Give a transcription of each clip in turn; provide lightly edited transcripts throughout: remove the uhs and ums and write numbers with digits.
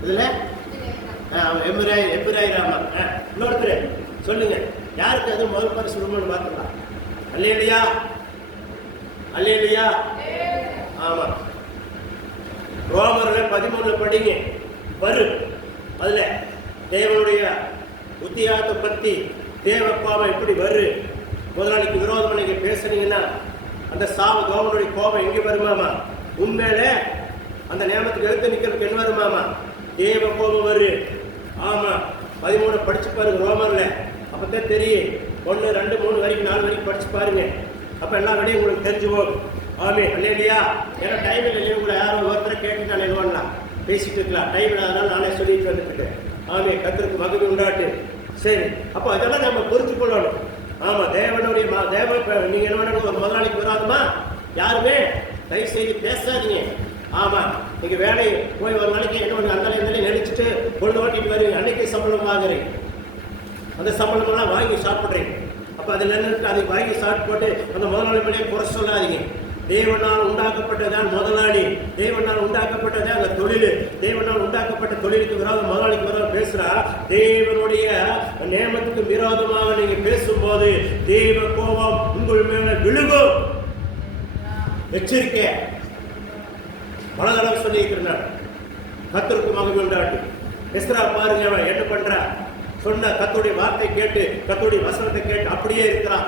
இதுல எபிராயிராமா. இன்னொருத்தர் சொல்லுங்க, யாருக்கு அது முதல் பரிசு வருமானு பார்த்துக்கலாம். அல்லேலூயா, அல்லேலூயா. ஆமா, ரோமர்கள் 13 படிங்க வரும். அதுல தேவனுடைய உத்தியாகத்தை பத்தி, தேவ கோபம் எப்படி வரும், முதலாளிக்கு விரோதம் நீங்க பேசுனீங்கன்னா அந்த சாவு கவர்னருடைய கோபம் எங்க வருமாமா? உண்மையில அந்த நியமத்துக்கு எடுத்து நிக்கிறதுக்கு என்ன வருமாமா? தேவ கோபம் வரும். ஆமா, 13 படிச்சு பாருங்க ரோமர்ல, அப்பதான் தெரியும். 1, 2, 3 வரைக்கும் 4 வரைக்கும் படிச்சு பாருங்க. அப்ப எல்லா விடையும் உங்களுக்கு தெரிஞ்சு போகும். ஆமே, இல்லையா? ஏன்னா டைம் இல்லை, கூட யாரும் ஒருத்தரை கேட்டு நான் என்ன பேசிட்டு இருக்கலாம். டைம் இல்லாதனால நானே சொல்லிட்டு வந்துட்டு. ஆமே, கர்த்தருக்கு மகிமை உண்டாட்டு. சரி, அப்போ அதெல்லாம் நம்ம புரிஞ்சு கொள்ளணும். ஆமா, தேவனுடைய நீங்க என்ன பண்ணணும்? ஒரு முதலாளிக்கு வராதுமா யாருமே தயவு செய்து பேசாதீங்க. ஆமா, நீங்க வேலை போய் ஒரு நாளைக்கு என்ன பண்ணு, அந்த நிலையை நடிச்சுட்டு பொழுது ஓட்டிட்டு வருவீங்க. அன்னைக்கு சம்பளம் வாங்குறீங்க, அந்த சம்பளமெல்லாம் வாங்கி சாப்பிட்றீங்க. அப்போ அதில் நின்றுட்டு அதை வாங்கி சாப்பிட்டு போட்டு அந்த முதலாளி மேலே குறை சொல்லாதீங்க. தேவனால் உண்டாக்கப்பட்டதான் முதலாளி, தேவனால் உண்டாக்கப்பட்டதே அந்த தொழில், தேவனால் உண்டாக்கப்பட்ட தொழிலுக்கு விரோதம் முதலாளிக்கு விரோதம் பேசுறா. தேவனுடைய நியமத்துக்கு விரோதமாக நீங்க பேசும்போது தேவ கோபம் உங்கள் மேல விழுகும். எச்சரிக்கை. பல தடவை சொல்லியிருக்கிறார். கர்த்தருக்கு மகிமை உண்டாட்டு. எஸ்ரா பாருங்க, அவன் என்ன பண்றா? சொன்ன கர்த்தருடைய வார்த்தை கேட்டு, கர்த்தருடைய வசனத்தை கேட்டு அப்படியே இருக்கிறான்.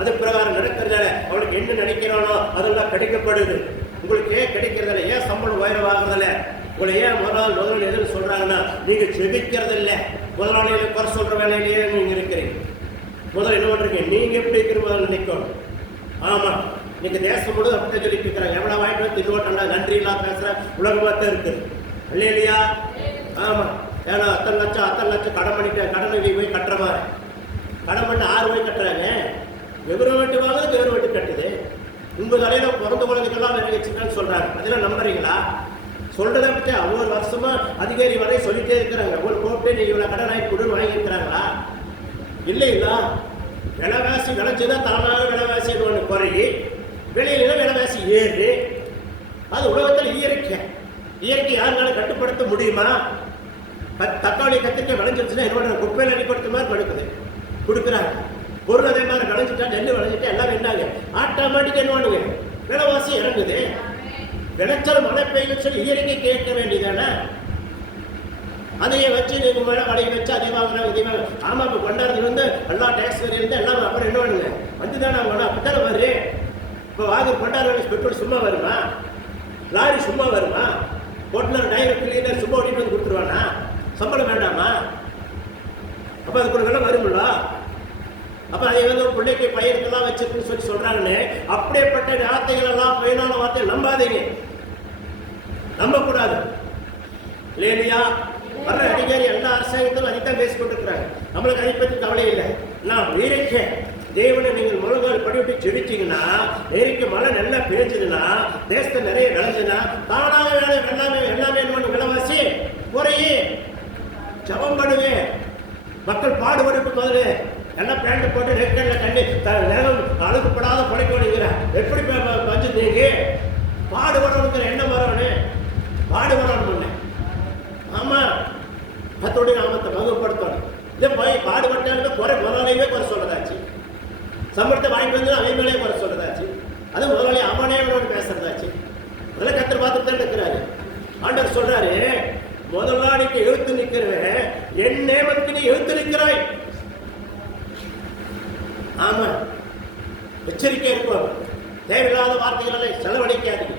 அது பிரகாரம் நடக்கிறதால அவனுக்கு என்ன நினைக்கிறானோ அதெல்லாம் கிடைக்கப்படுது. உங்களுக்கு ஏன் கிடைக்கிறதில்ல? ஏன் சம்பளம் உயரவாகிறதில்ல? உங்களை ஏன் முதலாளி எதுன்னு சொல்றாங்கன்னா, நீங்க ஜெபிக்கிறது இல்லை. முதலாளியில குறை சொல்ற வேலையிலேயே நீங்க இருக்கிறீங்க. முதல்ல என்ன பண்றீங்க? நீங்க எப்படி இருக்கிற நினைக்கணும். ஆமா, நீங்க தேசம் முழுவதும் அப்படியே சொல்லிட்டு இருக்கிறாங்க. எவ்வளவு வாய்ப்பு தின்னுவட்டா நன்றி இல்லாம பேசுற உலகமா தான் இருக்கு. இல்லையா? ஆமா, ஏன்னா அத்தனை லட்சம் கடன் பண்ணிட்டேன், கடனை போய் கட்டுற மாதிரி. கடன் பண்ண 6 போய் கட்டுறாங்க. கவர்மெண்ட் வாங்குது, கவர்மெண்ட் கட்டுது. உங்க தலையில பிறந்த குழந்தைகள்லாம் நிறைய வச்சுருக்கான்னு சொல்றாங்க. அதெல்லாம் நம்புறீங்களா? சொல்றதை பற்றி ஒவ்வொரு வருஷமா அதிகாரி வரை சொல்லிட்டே இருக்கிறாங்க. ஒரு கோப்பை நீங்க இவ்வளவு கடன் ஆகி கொடுன்னு வாங்கியிருக்கிறாங்களா? இல்லைங்களா? விலைவாசி விளைச்சதான் தானாக விலைவாசி ஒன்று குறையி, வெளியில விலைவாசி ஏறு. அது உலகத்தில் இயற்கை யாருனாலும் கட்டுப்படுத்த முடியுமா? தக்காளி கத்திரிக்காய் விளைஞ்சிருச்சுன்னா என்ன குப்பையில் அடிப்படுத்த மாதிரி படுக்குது, கொடுக்குறாங்க. பொருள் அதே மாதிரி விளைஞ்சிட்டா, நெல் விளைஞ்சிட்டா எல்லாம் என்னாங்க ஆட்டோமேட்டிக் என்னவானுங்க விலைவாசி இறங்குது. விளைச்சல் மழை பெய்ய சொல்லி இயற்கை கேட்க வேண்டியதானே? அதையே வச்சு நீங்க மேலே கடையை வச்சு அதே வாங்கினாங்க இதே வாங்க. ஆமா, இப்போ கொண்டாடுறது வந்து எல்லா டேக்ஸ் இருந்து எல்லாம் அப்புறம் என்ன பண்ணுங்க வந்து தானே ஆகணும். அப்படித்தானே வருது. இப்போ வாங்கி கொண்டாடுற பெட்ரோல் சும்மா வருமா? லாரி சும்மா வருமா? ஹோட்டலர் டிரைவர் கிளீனர் சும்மா ஓட்டிட்டு வந்து கொடுத்துருவானா? சம்பளம் வேண்டாமா? அப்போ அதுக்கு ஒரு விலை வருங்களா? அப்ப அதை வந்து ஒரு பிள்ளைக்கு பயிர்கள்லாம் வச்சிருக்குன்னு சொல்லி சொல்றாங்கன்னு அப்படியேப்பட்ட வார்த்தைகள் எல்லாம் பயனான வார்த்தை நம்பாதீங்க, நம்பக்கூடாது. இல்லையா? வர்ற அதிகாரி எல்லா அரசாங்கத்திலும் அதைத்தான் பேசிக்கொண்டு இருக்கிறாங்க. நம்மளுக்கு அதை பற்றி கவலை இல்லை. நான் வீரக்க தேவனை நீங்கள் முழங்கால் படிவிட்டு ஜெபிச்சீங்கன்னா, நேரிக்கு மழை நல்லா பெய்ஞ்சதுன்னா, தேசத்தை நிறைய விளைஞ்சுன்னா தானாக எல்லாமே விலைவாசி குறையே. ஜபம் பண்ணுவேன். மக்கள் பாடுபடுத்து முதல்ல எல்லாம் பேண்ட் போட்டு நெற்கல்ல தண்ணி நேரம் அழுக்கப்படாத படைக்கணுங்கிற எப்படி பஞ்சு நீங்க பாடுபடணுங்கிற எண்ணம் வரணும். பாடுபடணும். ஆமா, கர்த்தருடைய நாமத்தை மகிமைப்படுத்தணும். இதை போய் பாடுபட்டாலும் குறை முதலாளியே குறை சொல்றதாச்சு. சம்பளத்தை வாங்கிட்டு வந்து அவன் மேலே குறை சொல்றதாச்சு. அது முதலாளி அவனே பேசுறதாச்சு. அதெல்லாம் கர்த்தர் பார்த்துட்டு தான் இருக்கிறாரு. ஆண்டவர் சொல்றாரு, முதலாளிக்கு எழுத்து நிற்கிறவன் என் நேமத்துக்கு நீ எழுத்து நிற்கிறாய். ஆமா, எச்சரிக்கை இருக்கும். தேவையில்லாத வார்த்தைகளை செலவழிக்காதீங்க.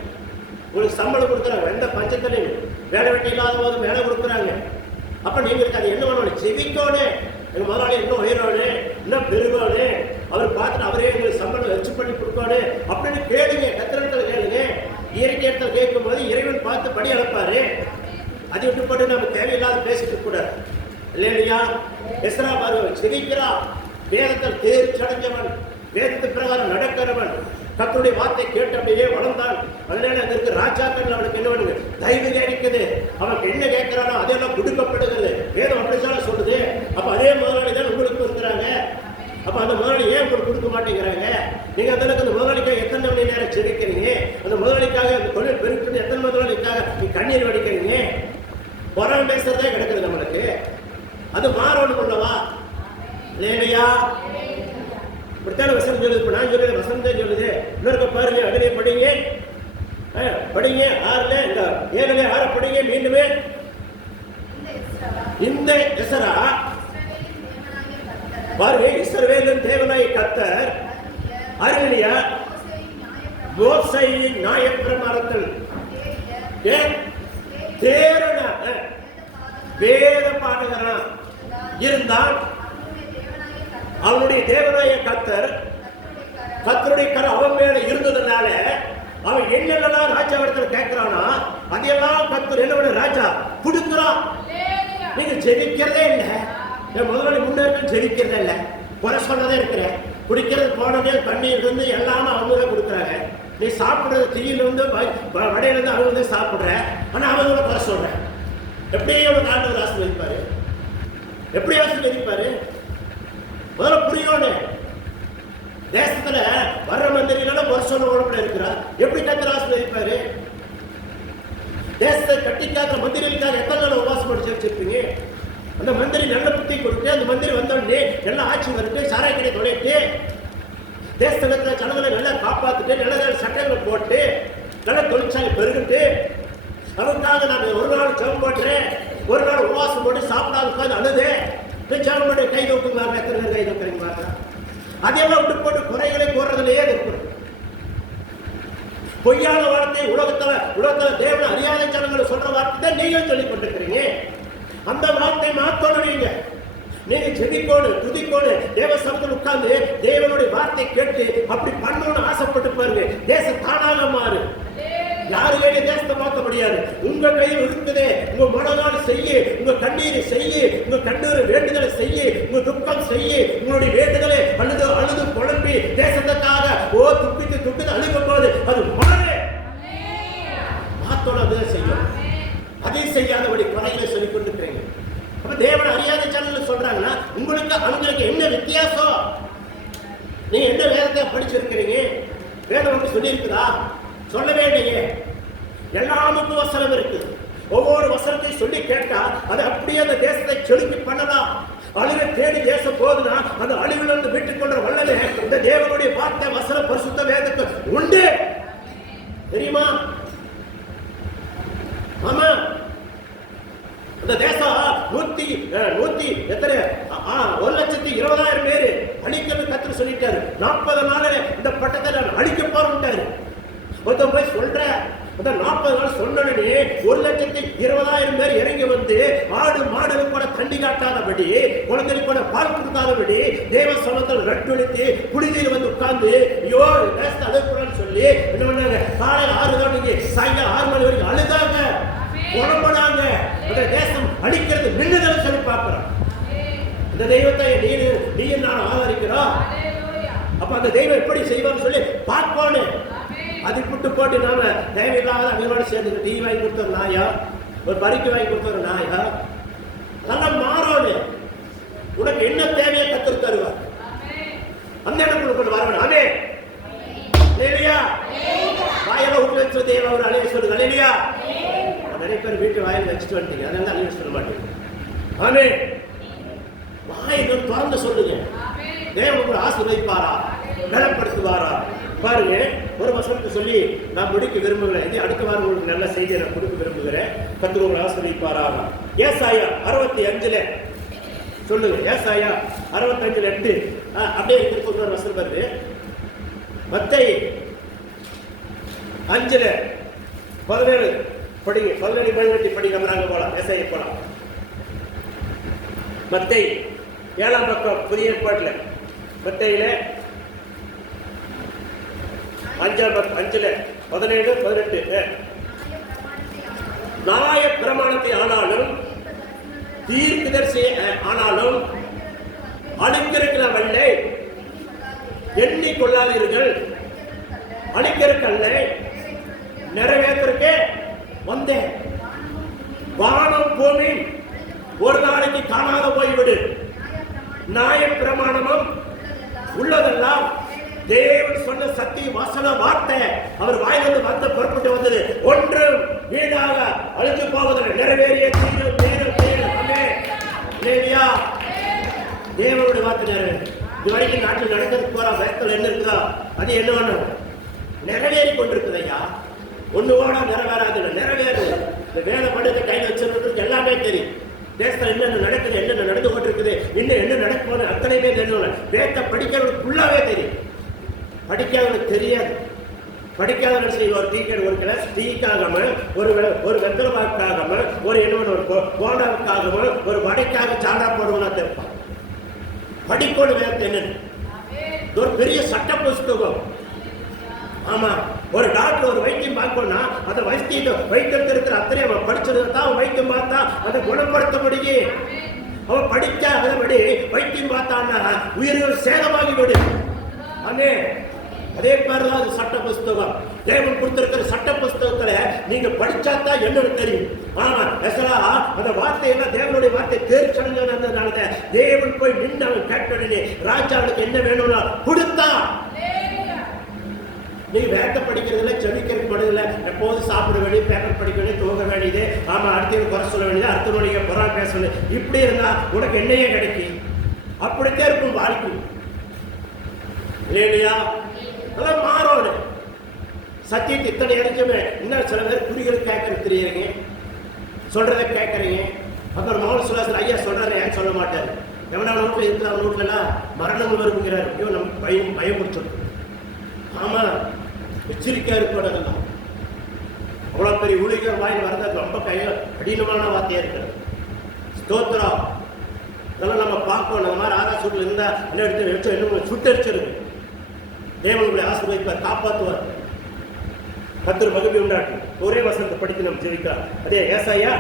உங்களுக்கு சம்பளம் கொடுக்குறாங்க, எந்த பஞ்சத்திலையும் வேலை வெட்டி இல்லாத போது வேலை கொடுக்குறாங்க. அப்ப நீங்க அது என்ன பண்ணணும்? செவிக்கோனே எங்க முதலாளி இன்னும் உயரோனே, இன்னும் பெருகோனே, அவர் பார்த்துட்டு அவரே எங்களுக்கு சம்பளம் வச்சு பண்ணி கொடுக்கோனே அப்படின்னு கேளுங்க. கத்திரத்தில் கேளுங்க. இயற்கை இடத்துல கேட்கும் போது இறைவன் பார்த்து படி அனுப்பாரு. அதை விட்டு போட்டு நம்ம தேவையில்லாத பேசிட்டு கூடாது. இல்லையா? எஸ்ரா பாருங்க, சிரிக்கிறா. வேதத்தில் தேர்ச்சி அடைஞ்சவன், வேதத்து பிரகாரம் நடக்கிறவன், கர்த்தருடைய வார்த்தை கேட்டு அப்படியே வளர்ந்தான். அதனால அங்க இருக்க ராஜாக்கள் அவனுக்கு என்ன பண்ணுங்க தைரியம் கிடைக்குது. அவனுக்கு என்ன கேட்கிறானோ அதெல்லாம் கொடுக்கப்படுகிறது. வேதம் அப்படித்தான சொல்லுது. அப்ப அதே முதலாளி தான் உங்களுக்கு இருக்கிறாங்க. அப்ப அந்த முதலாளி ஏன் உங்களுக்கு கொடுக்க மாட்டேங்கிறாங்க? நீங்க அந்த முதலாளிக்காக எத்தனை மணி நேரம் செடிக்கிறீங்க? அந்த முதலாளிக்காக தொழில் பெருக்குன்னு எத்தனை முதலாளிக்காக நீ கண்ணீர் வடிக்கிறீங்க? புறம் பேசுறதே கிடக்குது நம்மளுக்கு. அது மாறணும் உள்ளவா இல்லையா? இப்படித்தான வசனம் சொல்லுது. இப்ப நான் சொல்லுது வசனம் தான் சொல்லுது. இன்னொருக்க பாருங்க, அதிலே படிங்க, படிங்க 6ல இந்த 7ல 6 படிங்க மீண்டுமே. இந்த எசரா பாருங்க, இஸ்ரவேலின் தேவனாகிய கர்த்தர் அருளிய மோசேயின் நியாயப்பிரமாணத்தில் தேரன வேத பாடகரான் இருந்தால் அவனுடைய தேவனாகிய கர்த்தர் கர்த்தருடைய கரம் அவன் மேல இருந்ததுனால அவன் என்னென்னலாம் ராஜாவிடத்தில் கேட்கிறானா அதையெல்லாம் கர்த்தர் என்ன பண்ண ராஜா கொடுக்கிறான். நீங்க ஜெபிக்கிறதே இல்லை. முதலாளி முன்னேற்றம் ஜெபிக்கிறதே இல்லை, குறை சொன்னதே இருக்கிறேன். குடிக்கிறது போனதே தண்ணீர் இருந்து எல்லாமே அவங்க தான் கொடுக்குறாங்க. நீ சாப்பிடுறது தீயில வந்து வடையில இருந்து அவங்க வந்து சாப்பிடுற, ஆனா அவங்க குறை சொல்ற. எப்படியே ஆண்டவர் ஆசீர்வதிப்பாரு, எப்படி ஆசீர்வதிப்பாரு? முதல்ல புரியணும். தேசத்துல வர்ற மந்திரினால குறை சொன்ன உடம்புல இருக்கிறார், எப்படி கர்த்தர் ஆசீர்வதிப்பாரு? தேசத்தை கட்டிக்காத மந்திரிகளுக்காக எத்தனை நாள் உபவாசம் பண்ணி வச்சிருப்பீங்க? அந்த மந்திரி நல்ல புத்தி கொடுத்து அந்த மந்திரி வந்தோடனே எல்லாம் ஆட்சி வந்துட்டு சாராய் கடை தொலைட்டு தேசத்துல ஜனங்களை நல்லா காப்பாத்துட்டு நல்ல நல்ல சட்டங்கள் போட்டு நல்ல தொழிற்சாலை பெருகிட்டு அதுக்காக நான் ஒரு நாள் ஜெபம் போட்டுறேன், ஒரு நாள் உபவாசம் போட்டு சாப்பிடாத உட்காந்து அழுது ஜெபம் பண்ணி கை தூக்குங்களா, எத்தனை பேர் கை தூக்குறீங்களா? அதெல்லாம் விட்டு போட்டு குறைகளை கூறதுலையே இருக்கணும். பொய்யான வார்த்தை உலகத்துல தேவனை அறியாத ஜனங்களை சொல்ற வார்த்தை தான் நீங்க சொல்லிக் கொண்டிருக்கிறீங்க. அந்த வார்த்தை மாத்தணும். நீங்க ஜெபிக்கோடு துதிக்கோடு தேவ சமூகத்தில் உட்கார்ந்து தேவனுடைய வார்த்தை கேட்டு அப்படி பண்ணணும்னு ஆசைப்பட்டு பாருங்க, தேசம் தானாக மாறு. யாரு கையில தேசத்தை மாற்ற முடியாது. உங்க கையில் இருக்குதே. உங்க மனதால் செய்ய, உங்க கண்ணீரை செய்ய, உங்க கண்ணீர் வேண்டுதலை செய்ய, உங்க துக்கம் செய்ய. உங்களுடைய வேண்டுதலை அழுது அழுது குழம்பி தேசத்துக்காக துப்பித்து அழுகும் போது அது மாறு. மாத்தோட அதை செய்யும். அதை செய்யாதபடி குறைகளை சொல்லிக் கொண்டிருக்கிறீங்க. அப்ப தேவனை அறியாத சேனல் சொல்றாங்கன்னா உங்களுக்கு அவங்களுக்கு என்ன வித்தியாசம்? நீங்க என்ன வேதத்தை படிச்சிருக்கிறீங்க? வேதம் வந்து சொல்லி இருக்குதா? சொல்லவே இல்லையே. எல்லாமுக்கும் வசனம் இருக்கு. ஒவ்வொரு வசனத்தையும் சொல்லி கேட்டா அது அப்படியே அந்த தேசத்தை செலுத்தி பண்ணலாம். அழிவை தேடி தேசம் போகுதுன்னா அந்த அழிவிலிருந்து மீட்டுக் கொண்ட வல்லலே இந்த தேவனுடைய வார்த்தை வசன பரிசுத்த வேதத்துக்கு உண்டு. தெரியுமா? ஆமா, அந்த தேசம் 1,20,000 பேரு அழிக்கிறது கர்த்தர் சொல்லிட்டாரு. 40 நாள்ல இந்த பட்டத்தை அழிக்க போறாரு. ஒருத்தன் போய் சொல்ற அந்த 40 நாள் சொன்னே 1,20,000 பேர் இறங்கி வந்து ஆடு மாடுகள் கூட தண்ணி காட்டாதபடி, குழந்தைகளுக்கு கூட பால் கொடுக்காதபடி தேவ சமூகத்தில் ரட்டொழித்து குடிநீர் வந்து உட்கார்ந்து ஐயோ தேசத்தை அழுக்கூடாதுன்னு சொல்லி என்ன பண்ணாங்க? காலையில் 6 மணிக்கு சாயங்காலம் 6 மணி வரைக்கும் அழுதாங்க, குழம்புனாங்க. அந்த தேசம் அடிக்கிறது நின்றுதல் சொல்லி பார்க்கிறோம். அந்த தெய்வத்தை நீ நான் ஆதரிக்கிறோம். அப்ப அந்த தெய்வம் எப்படி செய்வான்னு சொல்லி பார்ப்போன்னு அது விட்டு போட்டு நாம தேவையில்லாத அவங்களோட சேர்ந்து டீ வாங்கி கொடுத்த ஒரு நாயா, ஒரு பறிக்கு வாங்கி கொடுத்த ஒரு நாயா, அதெல்லாம் மாறோன்னு. உனக்கு என்ன தேவையை கத்து தருவார். அந்த இடத்துக்கு வரணும். ஆமே இல்லையா? வாயில விட்டு தேவை ஒரு அலைய சொல்லுங்க. இல்லையா? நிறைய பேர் வீட்டு வாயில் வச்சுட்டு வந்துட்டீங்க, அதனால அழிவு சொல்ல மாட்டேங்க. ஆமே வாயில திறந்து சொல்லுங்க. தேவன் உங்களை ஆசீர்வதிப்பாரா, பலப்படுத்துவாரா? பாருங்க, ஒரு வசனத்தை சொல்லி நான் முடிக்க விரும்புகிறேன். இது அடுத்த வாரம் உங்களுக்கு நல்ல செய்தியை நான் கொடுக்க விரும்புகிறேன். கர்த்தர் உங்களை ஆசீர்வதிப்பாராக. ஏசாயா 65 சொல்லுங்க. ஏசாயா 65:8 அப்படியே இருக்கிற வசனம் வருது. மத்தேயு 5:17 படிங்க. 17 படிங்க. நம்ம போலாம், ஏசாயா போலாம். மத்தேயு 7ஆம் பக்கம் புதிய ஏற்பாட்டில் மத்தேயுல 5:17 நியாய பிரமாணத்தை ஆனாலும் தீர்க்கதரிசி ஆனாலும் அழிக்கிற வல்லை எண்ணிக்கொள்ளாதீர்கள். அழிக்கிறக்கல்ல நிறைவேற்றிருக்கே வந்தேன். வானம் பூமி ஒரு நாளைக்கு காணாத போய்விடு. நியாய பிரமாணமும் உள்ளதெல்லாம் தேவன் சொன்ன சத்திய வசன வார்த்தை அவர் வாயிலிருந்து வந்த புறப்பட்டு வந்தது. ஒன்றும் வீணாக அழிஞ்சு போவதில்லை, நிறைவேறிய தீரும் தீரும் தீரும். ஆமென். இல்லையா? தேவனுடைய வார்த்தை நிறைவேறும். இது வரைக்கும் நாட்டில் நடக்கிறதுக்கு போற வயசுல என்ன இருக்குதா அது என்ன பண்ணும்? நிறைவேறி கொண்டிருக்குது ஐயா. ஒண்ணு கூட நிறைவேறாது, நிறைவேறு. இந்த வேலை படுத்த கையில் வச்சிருக்கிறதுக்கு எல்லாமே தெரியும். தேசத்துல என்னென்ன நடக்குது, என்னென்ன நடந்து கொண்டிருக்குது, இன்னும் என்ன நடக்கும் அத்தனையுமே தெரியும். வேத படிக்கிறவனுக்குள்ளாவே தெரியும், படிக்காதவனுக்கு தெரியாது. படிக்காதவன் செய்ய ஒரு டீக்கெட், ஒரு கிளாஸ் டீக்காகாம, ஒரு வெத்தலமாக்காகாம, ஒரு என்ன ஒரு போண்டாவுக்காகாம, ஒரு வடைக்காக சாண்டா போடுவனா தெரிப்பான். படிக்கோடு வேறு என்ன ஒரு பெரிய சட்ட புஸ்தகம். ஆமா, ஒரு டாக்டர் ஒரு வைத்தியம் பார்க்கணும்னா அந்த வைத்தியத்தில் இருக்கிற அத்தனை அவன் படிச்சிருந்தா அவன் வைத்தியம் பார்த்தா அதை குணப்படுத்த முடியும். அவன் படிச்சா அதன்படி வைத்தியம் பார்த்தான்னா உயிர்கள் சேதமாகி விடும். அதே மாதிரிதான் அது சட்ட புஸ்தகம். தேவன் கொடுத்திருக்கிற சட்ட புஸ்தகத்துல நீங்க படிச்சாதான் என்னன்னு தெரியும். ஆமா, அந்த வார்த்தையெல்லாம் தேவனுடைய வார்த்தை தேர்ச்சடைஞ்சதுனால தேவன் போய் நின்று அவன் கேட்டோடனே ராஜாவுக்கு என்ன வேணும்னா கொடுத்தா. நீ வேட்ட படிக்கிறதுல செவிக்கிறதுல எப்போது சாப்பிட வேண்டியது, பேப்பர் படிக்க வேண்டியது, தூங்க வேண்டியது, ஆமா அடுத்த குறை சொல்ல வேண்டியது, அடுத்த மணிக்கு புறம் பேச வேண்டியது, இப்படி இருந்தா உனக்கு என்னையே கிடைக்கும். அப்படித்தான் இருக்கும் வாழ்க்கை. இல்லையா? அதெல்லாம் மாறணும். சத்தியத்தை இத்தனை இறங்குமே. இன்னும் சில பேர் குறிகள் கேட்கறது தெரியுறீங்க, சொல்றதை கேட்கறீங்க. அப்புறம் மௌன சுலாசன் ஐயா சொல்றாரு, ஏன் சொல்ல மாட்டாரு. எவனா வீட்டுல இருக்கிற அவன் வீட்டுல எல்லாம் மரணம் வருங்கிறாரு. ஐயோ நம்ம பயம் பிடிச்சிருக்கு. ஆமா, எச்சரிக்கையா இருக்கிறதெல்லாம் அவ்வளவு பெரிய ஊழியர் வாயில் வரது ரொம்ப கடினமான வார்த்தையா இருக்கிறது. ஸ்தோத்திரம். இதெல்லாம் நம்ம பார்க்கணும். அந்த மாதிரி ஆகாசூட்டில் இருந்தா என்ன எடுத்து என்ன சுட்டரிச்சிருக்கு. தேவனுடைய ஆசீர்வதிப்பார், காப்பாற்றுவார். கர்த்தர் மகிமை உண்டாட்டு. ஒரே வசனத்தை படித்து நம்ம ஜெபிக்கலாம். அதே ஏசாயா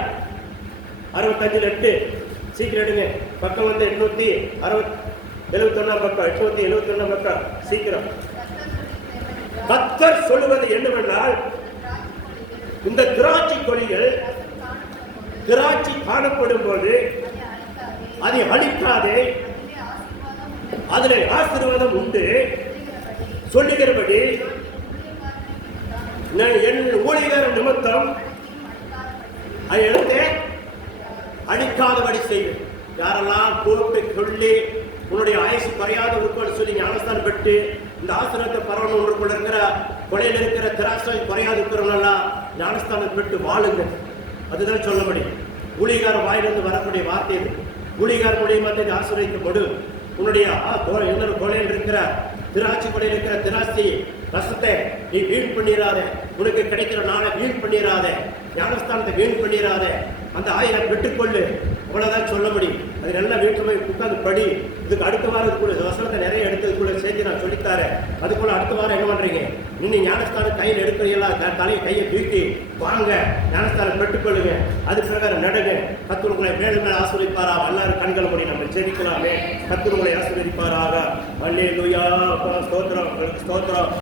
65:8 சீக்கிரம் எடுங்க. பக்கம் வந்து 871 பக்கம், 871 பக்கம் சீக்கிரம். கர்த்தர் சொல்லுவது என்னவென்றால், இந்த திராட்சை கொடிகள் திராட்சை காணப்படும் போது அதை அழிக்காதே, அதில் ஆசீர்வாதம் உண்டு சொல்லுகிறபடி என் ஊழியர் நிமித்தம் அதை எடுத்து அழிக்காதபடி செய்வேன். யாரெல்லாம் கூப்பிட்டு சொல்லி உன்னுடைய ஆயுசு குறையாத உட்பட சொல்லி ஞானஸ்தானம் பெற்று இந்த ஆசிரியத்தை பரவணும் உங்களுக்குள்ள இருக்கிற கொலையில் இருக்கிற திராட்சை குறையாது இருக்கிறவங்கெல்லாம் ஞானஸ்தானம் பெற்று வாழுங்க. அதுதான் சொல்ல முடியும். ஊழியக்கார வாயிலிருந்து வரக்கூடிய வார்த்தை இது. ஊழியக்கார மூலியமாக இது ஆசீர்வதிக்கப்படும். உன்னுடைய இன்னொரு கொலையில் இருக்கிற திராட்சை கொலையில் இருக்கிற திராட்சை ரசத்தை நீ வீண் பண்ணிடாத. உனக்கு கிடைக்கிற நாளை வீண் பண்ணிடாத. ஞானஸ்தானத்தை வீண் பண்ணிடாத. அந்த ஆயிரம் விட்டுக்கொள்ளு. அவ்வளவுதான் சொல்ல முடியும். அது நல்லா வீட்டு போய் உட்காந்து படி. இதுக்கு அடுத்த வாரம் கூட வசனத்தை நிறைய எடுத்ததுக்குள்ள சேர்த்து நான் சொல்லித்தாரேன். அதுக்குள்ள அடுத்த வாரம் என்ன பண்றீங்க? இன்னும் ஞானஸ்தானம் கையில் எடுக்கிறீங்களா? தலையை கையை தூக்கி வாங்க, ஞானஸ்தானம் பெற்றுக்கொள்ளுங்க. அது பிரகாரம் நடுங்க. கர்த்தர் உங்களை மேலும் மேல் ஆசீர்வதிப்பாரா. எல்லாரும் கண்கள் மூடி நம்ம ஜெபிக்கலாமே. கர்த்தர் உங்களை ஆசீர்வதிப்பாராக. அல்லேலூயா. ஸ்தோத்திரம், ஸ்தோத்திரம்.